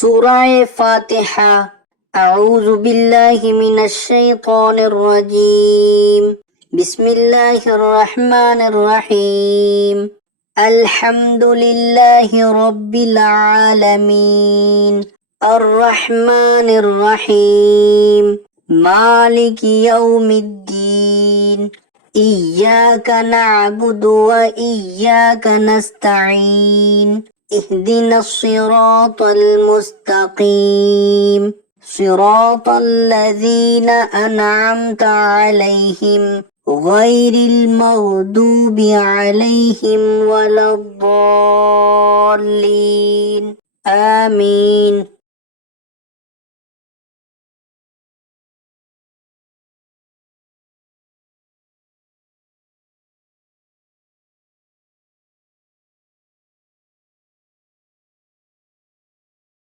سورہ فاتحہ۔ اعوذ باللہ من الشیطان الرجیم، بسم اللہ الرحمن الرحیم۔ الحمد للہ رب العالمین، الرحمن الرحیم، مالک یوم الدین، ایاک نعبد و ایاک نستعین، اهدنا الصراط المستقيم، صراط الذين أنعمت عليهم غير المغضوب عليهم ولا الضالين، آمين۔